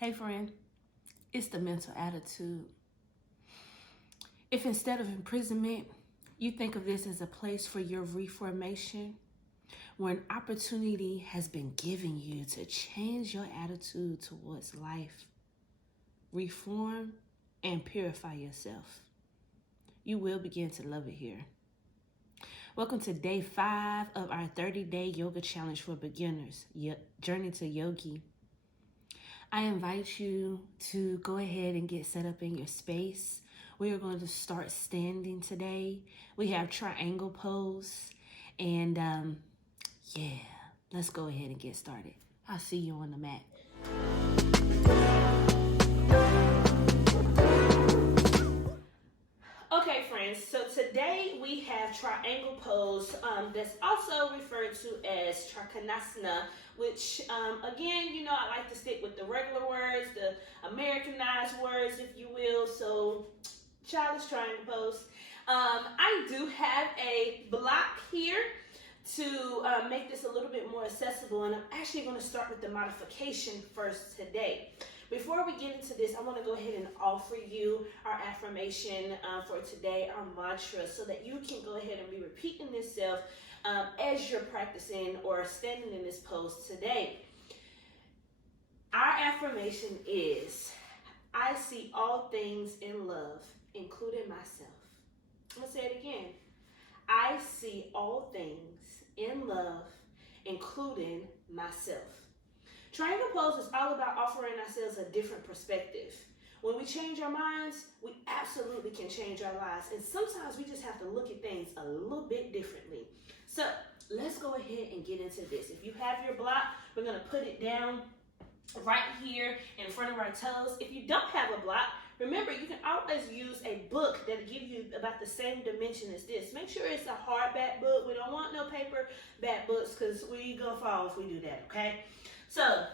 Hey friend, it's the mental attitude. If instead of imprisonment, you think of this as a place for your reformation, where an opportunity has been given you to change your attitude towards life, reform, and purify yourself, you will begin to love it here. Welcome to day 5 of our 30-day yoga challenge for beginners, Journey to Yogi. I invite you to go ahead and get set up in your space. We are going to start standing today. We have triangle pose. And let's go ahead and get started. I'll see you on the mat. Okay, friends, so today we have triangle pose that's also referred to as Trikonasana, which, again, you know, I like to stick with the regular words, the Americanized words, if you will. So, childish triangle pose. I do have a block here to make this a little bit more accessible, and I'm actually going to start with the modification first today. Before we get into this, I want to go ahead and offer you our affirmation for today, our mantra, so that you can go ahead and be repeating this self as you're practicing or standing in this pose today. Our affirmation is, I see all things in love, including myself. I'm going to say it again. I see all things in love, including myself. Triangle pose is all about offering ourselves a different perspective. When we change our minds, we absolutely can change our lives. And sometimes we just have to look at things a little bit differently. So let's go ahead and get into this. If you have your block, we're going to put it down right here in front of our toes. If you don't have a block, remember, you can always use a book that'll give you about the same dimension as this. Make sure it's a hardback book. We don't want no paperback books because we gonna fall if we do that, okay? So,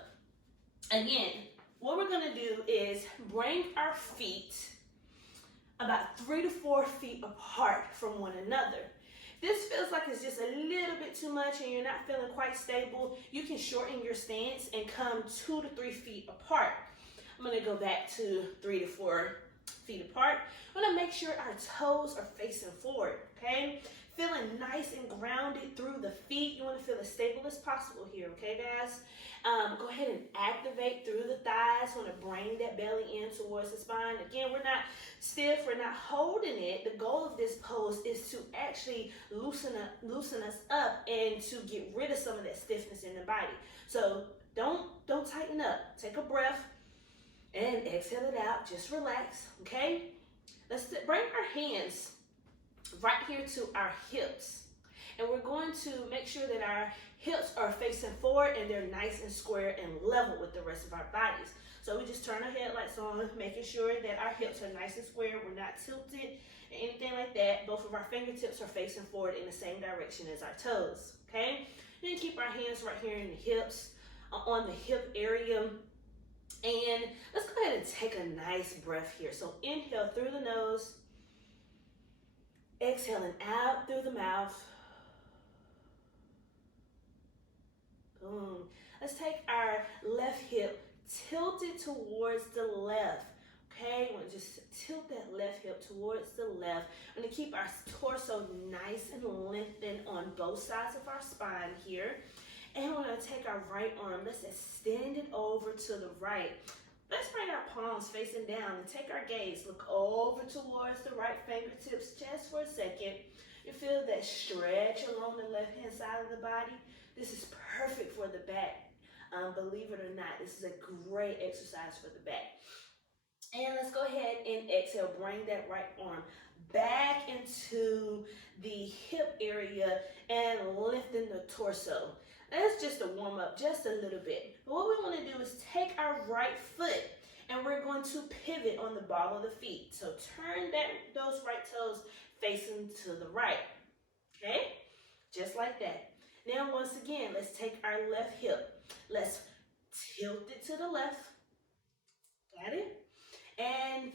again, what we're gonna do is bring our feet about 3 to 4 feet apart from one another. This feels like it's just a little bit too much and you're not feeling quite stable, you can shorten your stance and come 2 to 3 feet apart. I'm gonna go back to 3 to 4 feet apart. I'm gonna make sure our toes are facing forward, okay? Feeling nice and grounded through the feet. You wanna feel as stable as possible here, okay, guys? Go ahead and activate through the thighs. Wanna bring that belly in towards the spine. Again, we're not stiff, we're not holding it. The goal of this pose is to actually loosen us up and to get rid of some of that stiffness in the body. So don't tighten up. Take a breath and exhale it out. Just relax, okay? Let's bring our hands right here to our hips. And we're going to make sure that our hips are facing forward and they're nice and square and level with the rest of our bodies. So we just turn our headlights on, making sure that our hips are nice and square. We're not tilted or anything like that. Both of our fingertips are facing forward in the same direction as our toes, okay? Then keep our hands right here in the hips, on the hip area. And let's go ahead and take a nice breath here. So inhale through the nose, exhaling out through the mouth. Boom. Let's take our left hip tilted towards the left. Okay, we're going to just tilt that left hip towards the left. We're going to keep our torso nice and lengthened on both sides of our spine here. And we're going to take our right arm. Let's extend it over to the right. Let's bring our palms facing down and take our gaze. Look over towards the right fingertips just for a second. You feel that stretch along the left-hand side of the body. This is perfect for the back. Believe it or not, this is a great exercise for the back. And let's go ahead and exhale. Bring that right arm back into the hip area and lengthen the torso. That's just a warm up, just a little bit. But what we want to do is take our right foot and we're going to pivot on the ball of the feet. So turn those right toes facing to the right, okay? Just like that. Now, once again, let's take our left hip. Let's tilt it to the left. Got it? And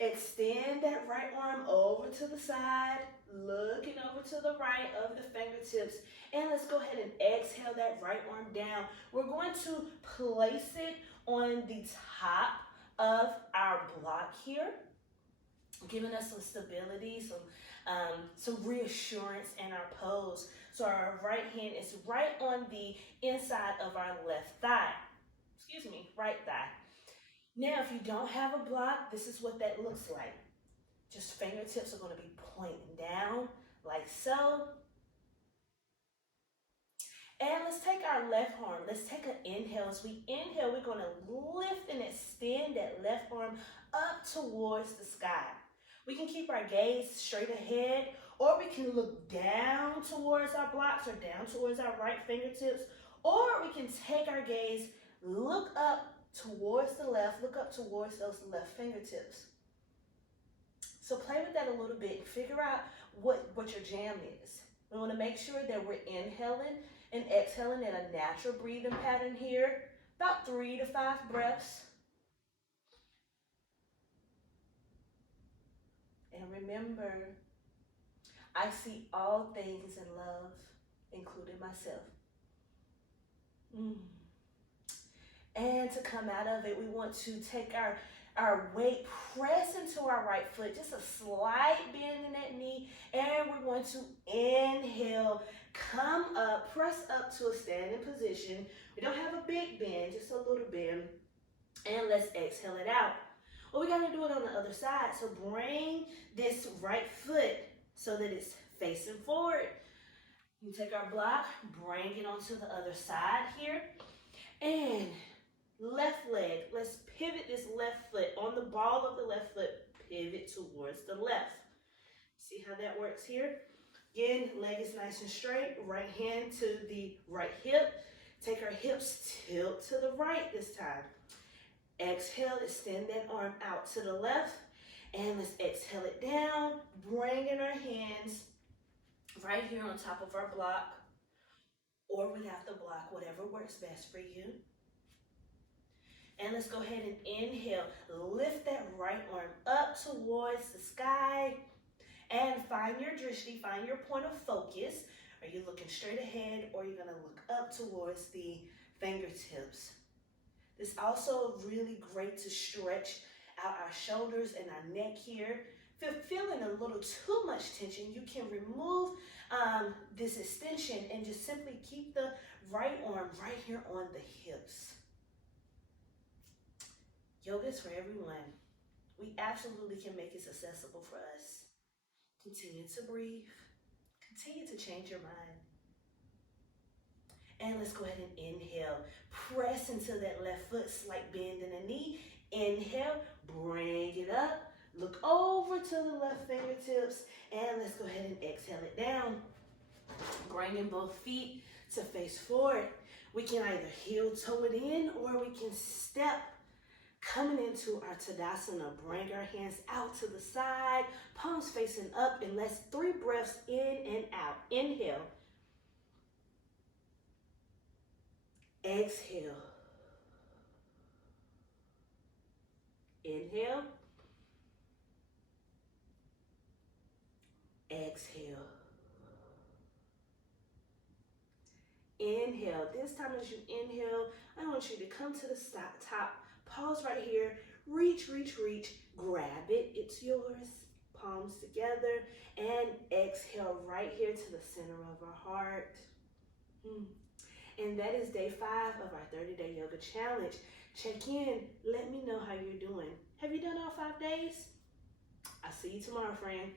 extend that right arm over to the side, looking over to the right of the fingertips. And let's go ahead and exhale that right arm down. We're going to place it on the top of our block here, giving us some stability, some reassurance in our pose. So our right hand is right on the inside of our left thigh. Excuse me, right thigh. Now, if you don't have a block, this is what that looks like. Just fingertips are going to be pointing down like so. And let's take our left arm. Let's take an inhale. As we inhale, we're going to lift and extend that left arm up towards the sky. We can keep our gaze straight ahead, or we can look down towards our blocks or down towards our right fingertips, or we can take our gaze, look up towards the left, look up towards those left fingertips. So play with that a little bit and figure out what your jam is. We want to make sure that we're inhaling and exhaling in a natural breathing pattern here, about 3 to 5 breaths. And remember, I see all things in love, including myself. And to come out of it, we want to take our weight, press into our right foot, just a slight bend in that knee, and we're going to inhale, come up, press up to a standing position. We don't have a big bend, just a little bend, and let's exhale it out. Well, we got to do it on the other side, so bring this right foot so that it's facing forward. You take our block, bring it onto the other side here, and left leg, let's pivot this left foot on the ball of the left foot, pivot towards the left. See how that works here? Again, leg is nice and straight, right hand to the right hip. Take our hips, tilt to the right this time. Exhale, extend that arm out to the left, and let's exhale it down, bringing our hands right here on top of our block, or without the block, whatever works best for you. And let's go ahead and inhale. Lift that right arm up towards the sky and find your drishti, find your point of focus. Are you looking straight ahead, or are you going to look up towards the fingertips? This also really great to stretch out our shoulders and our neck here. If you're feeling a little too much tension, you can remove this extension and just simply keep the right arm right here on the hips. Yoga is for everyone. We absolutely can make it accessible for us. Continue to breathe. Continue to change your mind. And let's go ahead and inhale. Press into that left foot, slight bend in the knee. Inhale, bring it up. Look over to the left fingertips. And let's go ahead and exhale it down. Bringing both feet to face forward. We can either heel toe it in, or we can step coming into our Tadasana. Bring our hands out to the side, palms facing up, and let's 3 breaths in and out. Inhale. Exhale. Inhale. Exhale. Inhale. This time as you inhale, I want you to come to the top. Pause right here. Reach, reach, reach. Grab it. It's yours. Palms together. And exhale right here to the center of our heart. And that is day 5 of our 30-day yoga challenge. Check in. Let me know how you're doing. Have you done all 5 days? I'll see you tomorrow, friend.